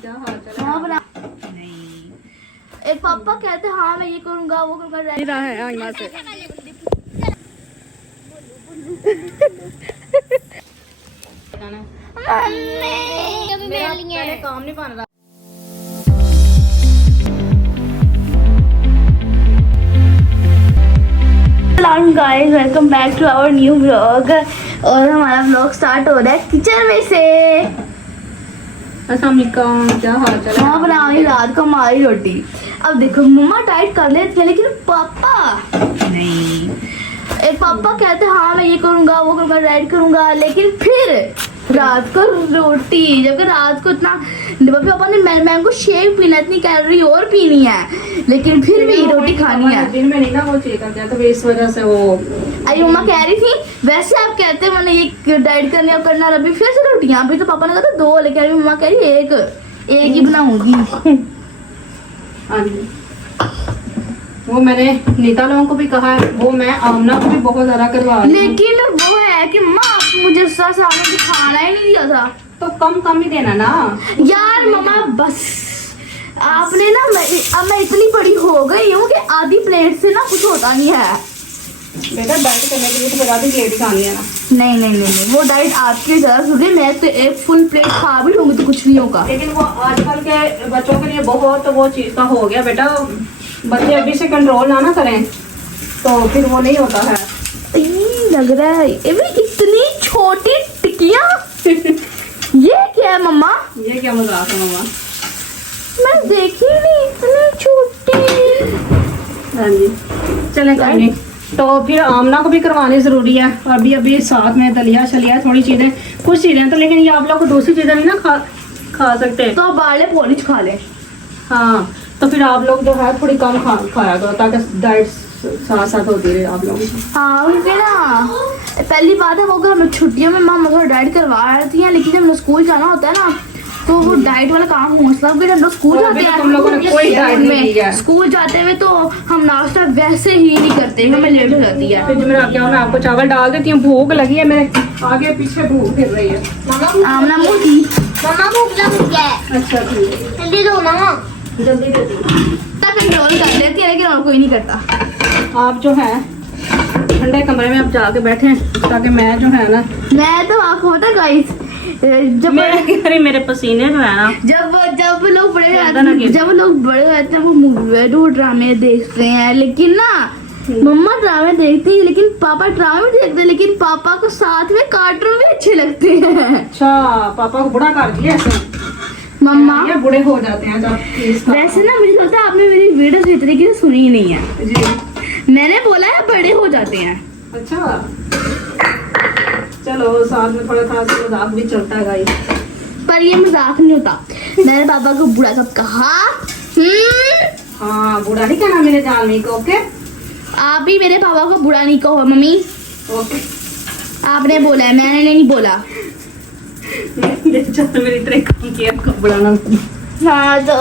क्या हाल चाल है? हाँ बना। नहीं एक पापा कहते हाँ मैं ये करूँगा वो करूँगा। रहा है आईमा से। मेरा काम नहीं बन रहा। Guys welcome back to our new vlog. और हमारा व्लॉग स्टार्ट हो रहा है किचन में से। अस्सलाम वालेकुम, क्या हाल चाल है? हाँ बना रही रात को हमारी रोटी। अब देखो मम्मा डाइट कर लेती है लेकिन पापा नहीं, एक पापा कहते हाँ मैं ये करूँगा वो करूँगा डाइट करूँगा, लेकिन फिर रात को रोटी। जबकि रात को इतना पापा ने मैंगो शेक पीना, इतनी कैलोरी और पीनी है, लेकिन फिर भी रोटी खानी है। दिन में नहीं ना वो चेक करते हैं तो इस वजह से वो। अरे मम्मा कह रही थी वैसे आप कहते हैं मैंने ये डाइट करने अब करना, अभी फिर से रोटियां। अभी तो पापा ने कहा था 2, लेकिन अभी मम्मा कह रही एक ही बनाऊंगी। हाँ जी, वो मैंने नीता लोगों को भी कहा है, वो मैं आमना को भी बहुत ज्यादा करवा रही हूँ। लेकिन वो है कि माँ आप मुझे सामने खाना ही नहीं दिया था, तो कम ही देना ना यार मम्मा बस। आपने ना अब मैं इतनी बड़ी हो गई हूँ कि आधी प्लेट से ना कुछ होता नहीं है। बेटा डाइट करने के लिए तो बता दी प्लेट खानी है ना। नहीं वो डाइट आपकी जरा सुन रही, मैं तो एक फुल प्लेट खा भी लूंगी तो कुछ नहीं होगा। लेकिन वो आजकल के बच्चों के लिए बहुत वो चीज का हो गया बेटा, बच्चे अभी से कंट्रोल ना करें तो फिर वो नहीं होता है। लग रहा है ये भी इतनी छोटी टिकिया। ये क्या है मम्मा? ये क्या मजाक है मम्मा? मैं देखी नहीं इतनी छोटी। हाँ जी, चले कोई नहीं। तो फिर आमना को भी करवानी जरूरी है। अभी साथ में दलिया शलिया थोड़ी चीजें, कुछ चीजें तो, लेकिन ये आप लोग को दूसरी चीजें नहीं ना खा सकते तो बाले पोलिच खा ले। हाँ, तो फिर आप लोग जो है थोड़ी कम खाया करो ताकि डाइट साथ होती रहे आप लोगों की। हाँ उनके ना पहली बात है वो घर में छुट्टियों में मामा थोड़ा डाइट करवा रही है, लेकिन जब स्कूल जाना होता है ना तो वो डाइट वाला काम हौसला। जब लोग स्कूल जाते हैं तुम लोगों ने कोई डाइट नहीं दी है। स्कूल जाते हुए तो हम नाश्ता वैसे ही नहीं करते, हमें लेट हो जाती है। फिर मैं आपको चावल डाल देती हूँ, भूख लगी है, मेरे आगे पीछे भूख फिर रही है। आमना मोटी मम्मा भूख लग है। अच्छा ठीक है, जल्दी दो ना, जल्दी दे दी। कंट्रोल कर लेती है लेकिन और कोई नहीं करता। आप जो है ठंडे कमरे में आप जाके बैठे ताकि मैं जो है ना, मैं तो आपको पता गाइस मेरे पसीने जो है ना, जब लोग बड़े हो जाते हैं वो ड्रामे देखते हैं, लेकिन ना मम्मा ड्रामे देखती है लेकिन पापा ड्रामे भी देखते हैं, लेकिन पापा को साथ में कार्टून भी अच्छे लगते हैं। अच्छा पापा को बुढ़ा कर दिया ऐसे मम्मा ये बुढ़े हो जाते हैं जब। वैसे ना मुझे लगता है आपने मेरी वीडियो इस तरीके से सुनी ही नहीं है जी। मैंने बोला है बड़े हो जाते हैं। अच्छा चलो, साथ में थोड़ा खास मजाक भी चलता है गाइस, पर ये मजाक नहीं होता। मैंने पापा को बुढ़ा कब कहा? हाँ बुढ़ा नहीं कहना मेरे जानवी को। ओके, आप भी मेरे पापा को बुढ़ा नहीं कहो मम्मी। ओके आपने बोला है, मैंने नहीं बोला। मेरी तरह कम किया कब बुढ़ाना। हाँ तो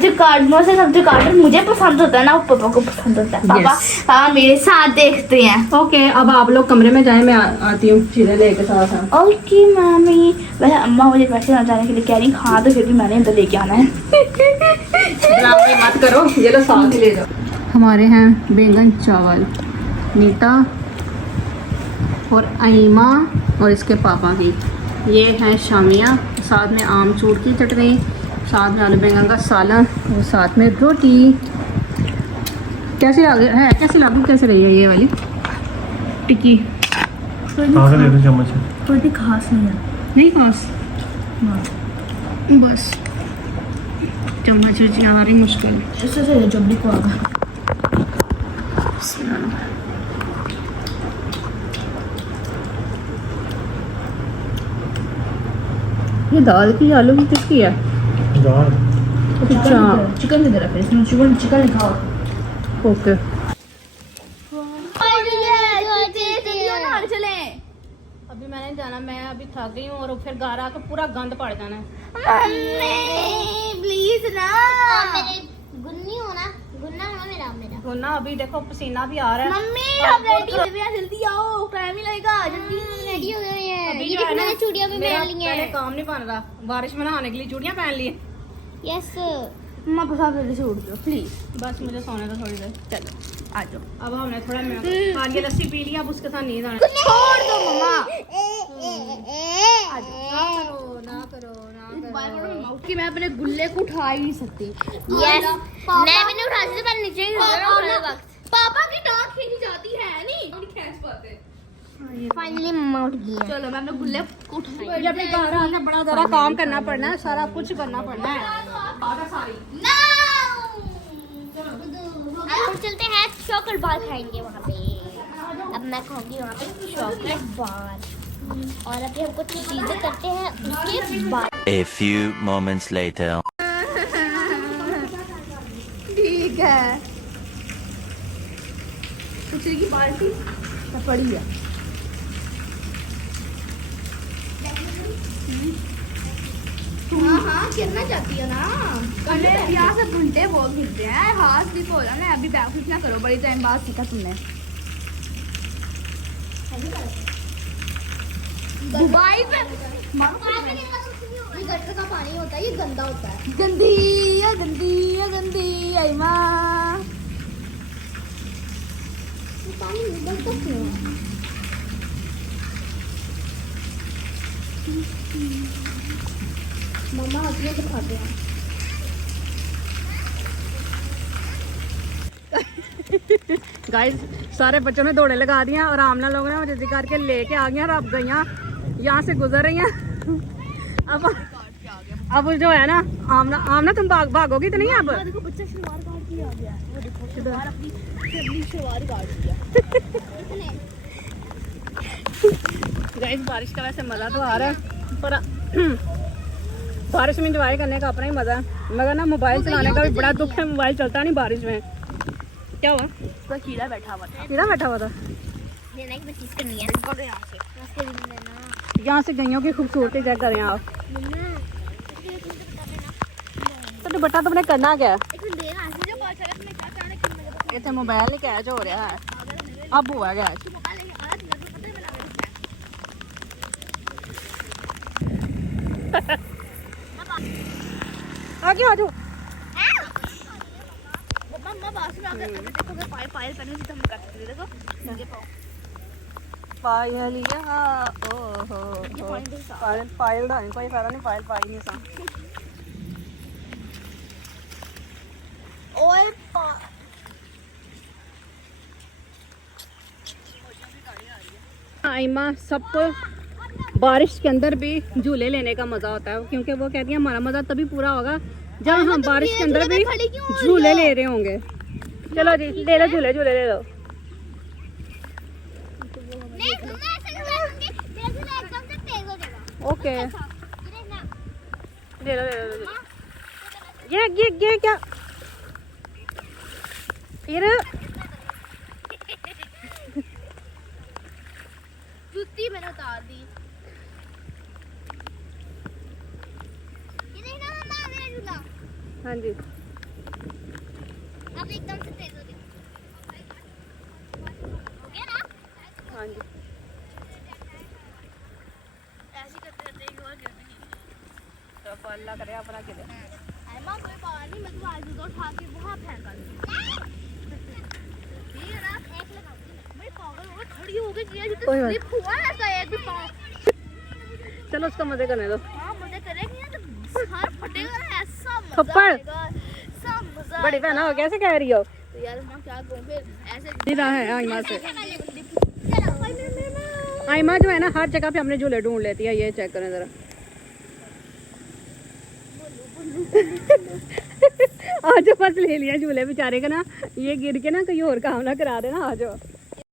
जो कार्टूनों से सब जो कार्टून मुझे पसंद होता है ना वो पापा को पसंद होता है। पापा मेरे साथ देखते हैं। ओके, अब आप लोग कमरे में जाएं, मैं आती हूँ चीजें लेके साथ। Okay mummy. वैसे अम्मा मुझे पैसे ना जाने के लिए कह रही, हाँ तो फिर भी मैंने इधर लेके आना है। ड्रामे मत करो, ये लो साथ ही ले जाओ। हमारे हैं बैंगन चावल, नीता और आईमा और इसके पापा की। ये है शामिया, साथ में आमचूर की चटनी, साथ में आलू बैंगन का सालन और साथ में रोटी। कैसे लागू कैसे रही है ये वाली टिक्की? कोई खास नहीं है। नहीं खास, बस चम्मच आ रही मुश्किल। इससे जल्दी को आगा। ये दाल की आलू की किसकी है? चिकन दे रहा है, चिकन लिखा हो। ओके चले। अभी मैंने जाना, मैं अभी थक गई हूँ और फिर घर आकर पूरा गंद पड़ जाना है। प्लीज ना। मेरे गुन्नी हो ना, गुन्ना हुआ मेरा मेरा गुन्ना अभी देखो पसीना भी आ रहा है। मम्मी अब रेडी हो गए, जल्दी आओ, टाइम ही लगेगा, जल्दी। रेडी हो गए हैं। अभी ये जो है देखो ना, मैंने चूड़ियां भी मेरा पहन ली पहले हैं। काम नहीं बन रहा, बारिश में नहाने के लिए चूड़ियां पहन ली। यस मम्मा बस आप जल्दी से उठ जाओ प्लीज। बस मुझे सोने का थोड़ी देर। चलो आ जाओ। अब हमने थोड़ा आगे लस्सी पी लिया, अब उसके साथ नींद आना। छोड़ दो मम्मा। ना करो कि मैं अपने गुल्ले को उठा ही नहीं सकती। यस मैं भी नहीं उठा सकती, पर नीचे ही वक्त पापा की टांग खींची जाती है नहीं, खींच पाते। फाइनली मम्मा उठ गई है। चलो मैं अपने गुल्ले को उठा। जब भी घर आके बड़ा ज़रा काम करना पड़ना है, सारा कुछ करना पड़ना है। अब हम चलते हैं चॉकलेट बार खाएंगे वहाँ पे। अब मैं खाऊंगी वहाँ पे चॉकलेट बार, और अभी हम कुछ चीजें करते हैं उसके बाद। A few moments later. ठीक है, खिचड़ी की बाल्टी तो पड़ी है। हाँ गिरना चाहती है ना। अरे यहाँ से घंटे बहुत गिरते हैं, हाथ स्लिप हो रहा है। अभी बैक फ्लिप ना करो, बड़ी टाइम बाद सीखा तुमने। दुबई पे ये गटर का पानी होता है, ये गंदा होता है। गंदी है, गंदी है, गंदी आई माँ। ये पानी उबलता क्यों है? मम्मा अपने दिखाते हैं। गाइस सारे बच्चों ने दौड़े लगा दिया और आमना लोगों ने मुझे करके लेके आ गया और अब गईया यहाँ से गुजर रही हैं। अब जो है ना, आमना तुम भागोगी तो नहीं अब? देखो बच्चा शलवार काट के आ गया, वो देखो शलवार अपनी शलवार काट दिया। गाइस बारिश का वैसे मज़ा तो आ रहा है, पर बारिश में इंजॉय करने का अपना ही मज़ा है, मगर ना मोबाइल चलाने का भी बड़ा दुख है। मोबाइल चलता नहीं बारिश में। क्या हुआ? उसका कीड़ा बैठा हुआ था। कीड़ा बैठा हुआ था। लेना की चीज करनी है। रास्ते में लेना। यहाँ से गईयों की खूबसूरती चेक करें आप। तो दुपट्टा तुमने करना क्या है? इतने मोबाइल नहीं कैच हो रहा है, अब हुआ कैच। आगे आ जाओ। पायल पायल दा कोई फायदा नहीं, पायल पाई नहीं सा। आइमा सबको बारिश के अंदर भी झूले लेने का मजा होता है, क्योंकि वो कहती है हमारा मजा तभी पूरा होगा जब हम बारिश के अंदर भी झूले ले रहे होंगे। चलो जी ले लो झूले, झूले ले लो। ओके ले लो ले लो। ये क्या फिर? जूती मैंने उतार दी। हाँ जी अब एकदम से तेज हो गया। हो गया ना? हाँ जी। ऐसे करते करते एक और गिर गई। तो अल्लाह करे अपना के दे। मां कोई बात नहीं, मैं तो आज दूध उठा के वहां फेंका दूंगी। ठीक है ना? एक लगाऊंगी मैं। पागल हो गई, खड़ी हो गई जी, कोई बात स्लिप हुआ है ऐसा एक भी पाँव। चलो उसका मजे करने दो। हां मजे करेंगे ना तो हार फटेगा ना, ऐसा मजा थप्पड़। आएगा, ऐसा मजा बड़ी आएगा। बहना हो कैसे कह रही हो? तो यार मैं क्या कहूं फिर, ऐसे सीधा है आइमा से। चलो कोई मेरे आइमा जो है ना हर जगह पे अपने झूले ढूंढ लेती है। ये चेक करें जरा। आज बस ले लिया झूले बेचारे का ना, ये गिर के ना कहीं और काम ना करा देना। आ जाओ।